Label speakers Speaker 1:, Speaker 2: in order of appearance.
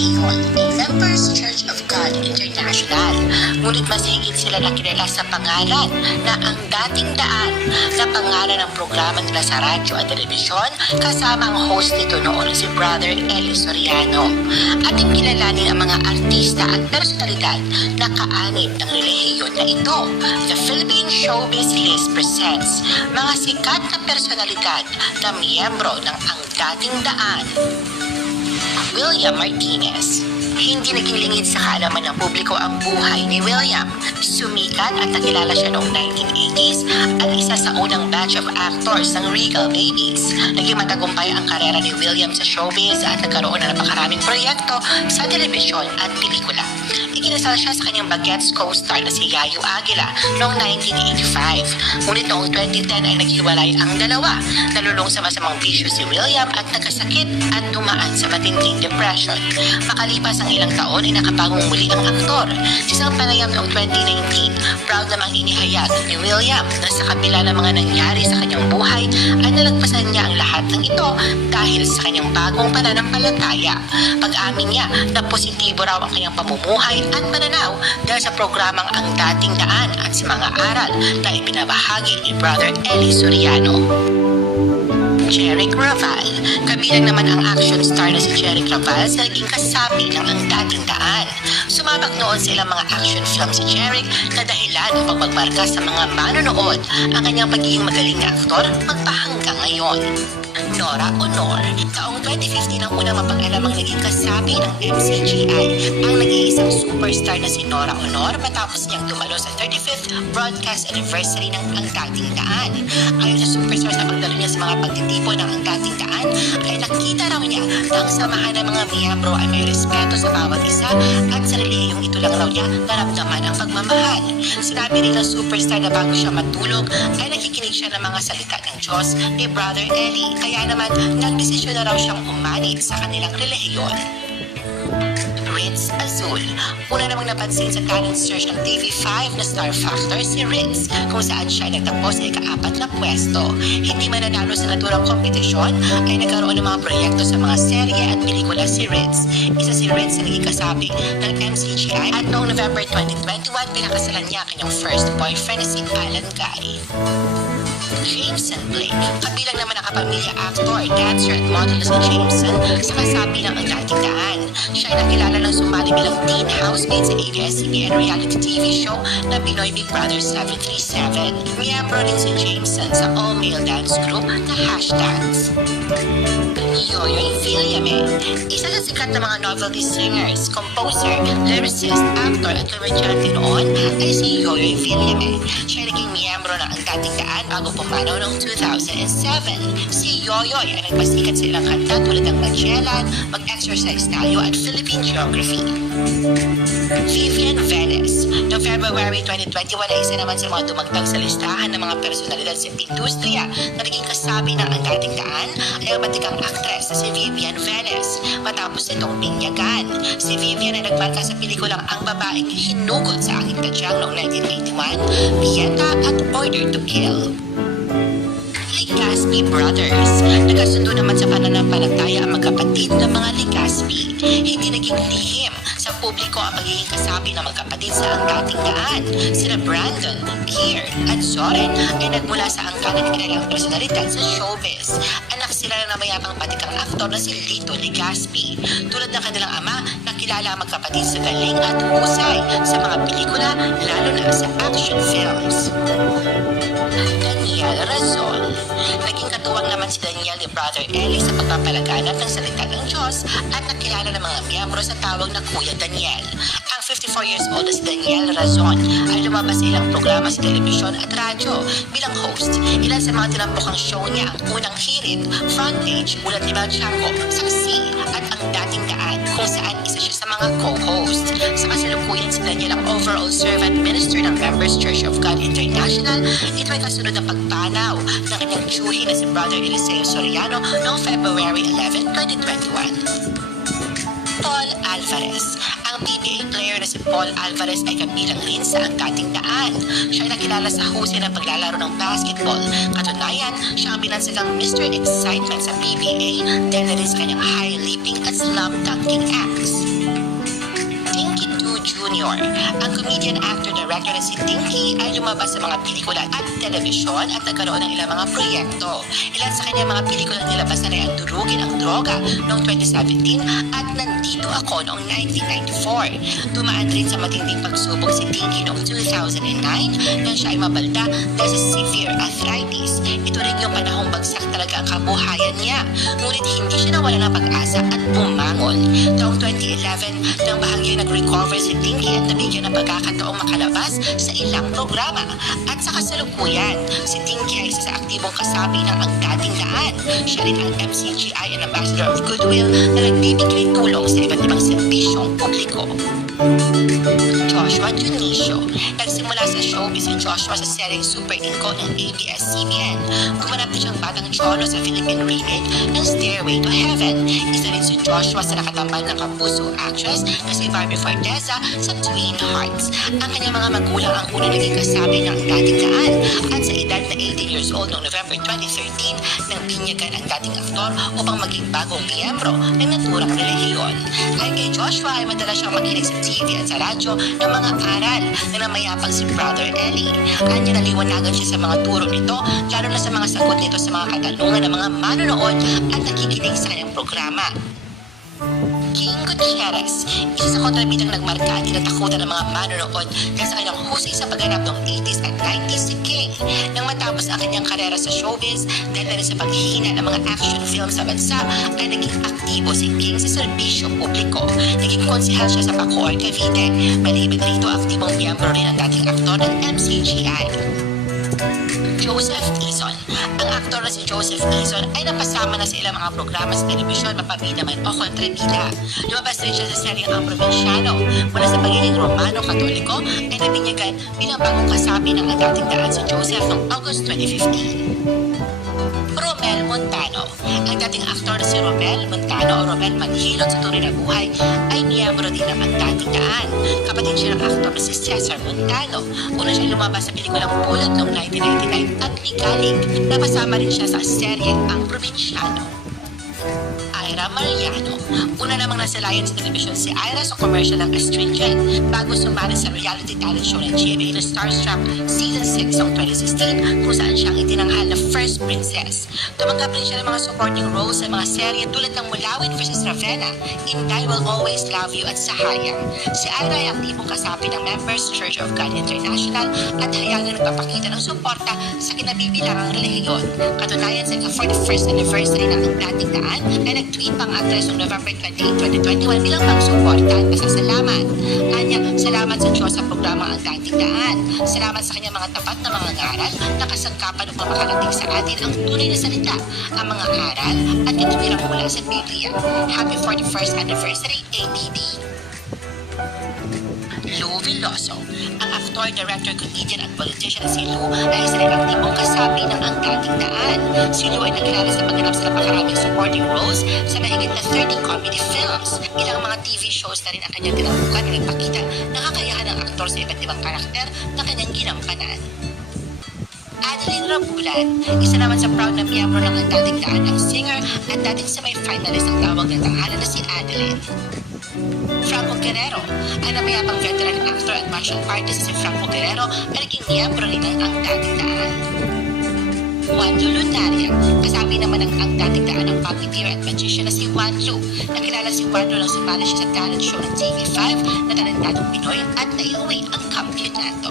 Speaker 1: ni Members Church of God International. Ngunit mas higit sila nakilala sa pangalan na ang dating daan na pangalan ng programa nila sa radyo at telebisyon kasama ang host nito noon si Brother Eli Soriano. Ating kilalanin ang mga artista at personalidad na kaanib ng relihiyon na ito. The Philippine Showbiz List presents mga sikat na personalidad na miyembro ng ang dating daan. William Martinez. Hindi naging lingid sa kaalaman ng publiko ang buhay ni William. Sumikat at nakilala siya noong 1980s at isa sa unang batch of actors ng Regal Babies. Naging matagumpay ang karera ni William sa showbiz at nagkaroon na napakaraming proyekto sa telebisyon at pelikula. Ikinasal siya sa kanyang Bagets co-star na si Yayo Aguila noong 1985. Ngunit noong 2010 ay naghiwalay ang dalawa. Nalulong sa masamang bisyo si William at nagkasakit at dumaan sa matinding depression. Makalipas ang ilang taon ay nakabagong muli ang aktor. Sa isang panayam noong 2019, proud namang inihayag ni William na sa kabila ng mga nangyari sa kanyang buhay ay nalagpasan niya ang lahat ng ito dahil sa kanyang bagong pananampalataya. Pag-amin niya na positibo raw ang kanyang pamumuhay at pananaw dahil sa programang Ang Dating Daan at sa mga aral na ibinabahagi ni Brother Eli Soriano. Jeric Raval. Kabilang naman ang action star na si Jeric Raval sa naging kasapi ng ang dating daan. Sumabak noon sa ilang mga action film si Jeric na dahilan upang magmarka sa mga manonood ang kanyang pagiging magaling na aktor magpahanggang ngayon. Nora Honor. Taong 2015 ang unang mapag-alamang naging kasapi ng MCGI ang nag-iisang superstar na si Nora Honor matapos niyang dumalo sa 35th broadcast anniversary ng Ang Dating Daan. Ayon sa superstar sa pagdalo niya sa mga pagtitipon ng Ang Dating Daan, ay nakita raw niya na ang samahan ng mga miyembro ay may respeto sa bawat isa at sa reliyong ito lang raw niya naramdaman ang pagmamahal. Sinabi rin ng superstar na bago siya matulog ay nakikinig siya ng mga salita ng Diyos ni Brother Eli. Kaya naman, nagdesisyon na raw siyang umani sa kanilang relihiyon. Ritz Azul. Una namang napansin sa talent search ng TV5 na Star Factor si Ritz kung saan siya nagtagpo sa ikaapat na pwesto. Hindi man nanalo sa naturang kompetisyon ay nagkaroon ng mga proyekto sa mga serye at pelikula si Ritz. Isa si Ritz na naging kasabi ng MCGI at noong November 2021 pinakasalan niya ang kanyang first boyfriend na si Alan Guy. Jameson Blake. Kabilang naman ang kapamilya actor, dancer at model na si Jameson sa kasapi ng Ang Dating Daan. Siya ay nakilala ng sumali bilang teen housemate sa ABS-CBN reality TV show na Pinoy Big Brother 737. Miyembro din si Jameson sa all-male dance group na Hashdance. Yoyoy Villame. Isa sa sikat na mga novelty singers, composer, lyricist, actor at komedyante noon ay si Yoyoy Villame. Siya naging miyembro ng Ang Dating Daan bago pumanaw noong 2007. Si Yoyoy ay nagpasikat sa ilang kanta tulad ng Magellan, Mag-Exercise Tayo at Philippine Geography. Vivian Velez. Noong February 2021 ay isa naman sa mga dumagdag sa listahan ng mga personalidad sa industriya na naging kasabi ng ang dating daan ay ang batikang aktres na si Vivian Velez. Matapos itong binyagan, si Vivian ay nagmarka sa pelikulang Ang Babaeng Hinugod sa Aking Tadyang noong 1981, Pieta at Order to Kill. Ligaspi Brothers. Nagkasundo naman sa pananampalataya ang magkapatid ng mga Ligaspi. Hindi naging lihim sa publiko ang magiging kasabi ng magkapatid sa ang dating daan. Sina Brandon, Pierre, at Soren ay nagmula sa angkan ng kanilang personalidad sa showbiz. Anak sila ng namayapang patikang aktor na si Lito Ligaspi. Tulad ng kanilang ama, nakilala ang magkapatid sa galing at husay sa mga pelikula, lalo na sa action films. Daniel Razon. Naging katuwang naman si Daniel ni Brother Eli sa pagpapalaganap ng salita Diyos at nakilala ng mga miyembro sa tawag na Kuya Daniel. Ang 54 years old na si Daniel Razon ay lumabas sa ilang programa sa telebisyon at radyo bilang host. Ilan sa mga tinampokang show niya ang unang hirit, front page, ulat ni Mel Chanco, saksi at ang dating daan kung saan isa siya mga co-host. Sa kasalukuyan si Daniel overall servant minister ng Members Church of God International. Ito ay kasunod ng pagpanaw ng kanyang tiyuhin na si Brother Eliseo Soriano noong February 11, 2021. Paul Alvarez. Ang PBA player na si Paul Alvarez ay kabilang rin sa ang dating daan. Siya ay nakilala sa husay ng paglalaro ng basketball. Katunayan, siya ang binansagang Mr. Excitement sa PBA dahil na rin sa kanyang high leaping at slam dunking acts. Jr. Ang comedian, actor, director na si Dinky ay lumabas sa mga pelikula at telebisyon at nagkaroon ng ilang mga proyekto. Ilan sa kanyang mga pelikulang nilabasan ay ang Durugin ang Droga noong 2017 at Nandito Ako noong 1994. Dumaan rin sa matinding pagsubok si Dinky noong 2009 nang siya ay mabalda dahil sa severe arthritis. Ito rin yung panahong bagsak ang kabuhayan niya. Ngunit hindi siya nawala ng pag-asa at bumangon. Taong 2011, nang bahagyang nag-recover si Dinky at nabigyan ng pagkakataong makalabas sa ilang programa. At sa kasalukuyan, si Dinky ay isa sa aktibong kasabi ng Ang Daan. Siya rin ang MCGI and Ambassador of Goodwill na nagbibigay tulong sa iba't ibang serbisyong publiko. Joshua Junicio. Nagsimula sa showbiz si Joshua sa seryeng Super Inco ng ABS-CBN. Gumanap din siyang batang cholo sa Philippine remake ng Stairway to Heaven. Isa rin si Joshua sa nakatambal ng kapuso actress na si Barbie Forteza sa Twin Hearts. Ang kanyang mga magulang ang unang naging kasabi ng dating daan at sa edad na 18 years old noong November 2013 nang binyagan ang dating aktor upang maging bagong miyembro ng naturang relihiyon. Ayon kay Joshua ay madalas siyang makinig sa TV at sa radyo ng mga aral na namayapang si Brother Ellie. Kanya naliwanagan siya sa mga turo nito, lalo na sa mga sagot nito sa mga katanungan ng mga manonood at nakikinig sa kanyang programa. King Gutierrez, isa sa kontrabidang nagmarka at tinatakutan ng mga manonood dahil sa kanyang husay sa pagganap ng 80s at 90s si King. Nang matapos ang kanyang karera sa showbiz, dahil na rin sa paghihina ng mga action films sa bansa, ay naging aktibo si King sa serbisyo publiko. Naging konsihal siya sa Bacoor, Cavite. Maliban rito, aktibong miyembro rin ang dating aktor ng MCGI. Joseph Tizon. Ang aktor na si Joseph Tizon ay napasama na sa ilang mga programa sa telebisyon, mapabida man o kontrabida. Lumabas rin siya sa seryeng Ang Provinciano. Mula sa pagiging Romano-Katoliko ay nabinyagan bilang bagong kasabi ng dating daan si Joseph noong August 2015. Romel Montano. Ang dating aktor na si Romel Montano o Romel Manhilot sa tunay na buhay ay miyembro din ng Daan. Kapatid siya ng aktor na si Cesar Montano. Una siya lumabas sa pelikulang Pulot noong 1999 at Ligalig. Napasama rin siya sa serye Ang Probinsyano. Ira Mariano. Una namang nasalayan sa telebisyon si Ira sa commercial ng Astringent bago sumali sa reality talent show ng GMA na Starstruck Season 6 noong 2016 kung saan siyang itinanghal na First Princess. Tumanggap rin siya ng mga supporting roles sa mga serye tulad ng Mulawin vs. Ravenna, Inday Will Always Love You at Sahayang. Si Ira ay aktibong kasapi ng Members Church of God International at hayagang nagpapakita ng suporta sa kinabibilangang relihiyon. Katunayan sa 41st anniversary ng Dating Daan ay nag-tweet pang actress noong November 28, 2021 bilang pang suporta at pasasalamat. Anya, salamat sa Diyos sa programa Ang Dating Daan. Salamat sa kanyang mga tapat na mga ngaral na kasangkapan upang makarating sa atin ang tunay na salita, ang mga aral at katuwirang mula sa Biblia. Happy 41st anniversary, ADD! Lou Veloso. Ang aktor, director, comedian at politician na si Lou ay isa rin aktibong kasapi ng Ang Dating Daan. Si Lou ay nagkilala sa pagganap sa napakaraming supporting roles sa mahigit na 30 comedy films. Ilang mga TV shows na rin ang kanyang tinambukan na nagpakita ng kakayahan ng aktor sa iba't ibang karakter na kanyang ginampanan. Adeline Rabulan, isa naman sa proud na miyembro ng Ang Dating Daan ang singer at dating semi-finalist ang tawag ng tanghalan na si Adeline. Franco Guerrero. Ang namayapang veteran actor at martial artist si Franco Guerrero ay naging miyembro ng Ang Dating Daan. Juan Lu Lunaria. Kasabi naman ng Ang Dating Daan ng puppeteer at magician na si Juan Lu. Nakilala si Juan Lu nang sumali siya sa talent show ng TV5 na talentadong Pinoy at naiuwi ang kampiyonato.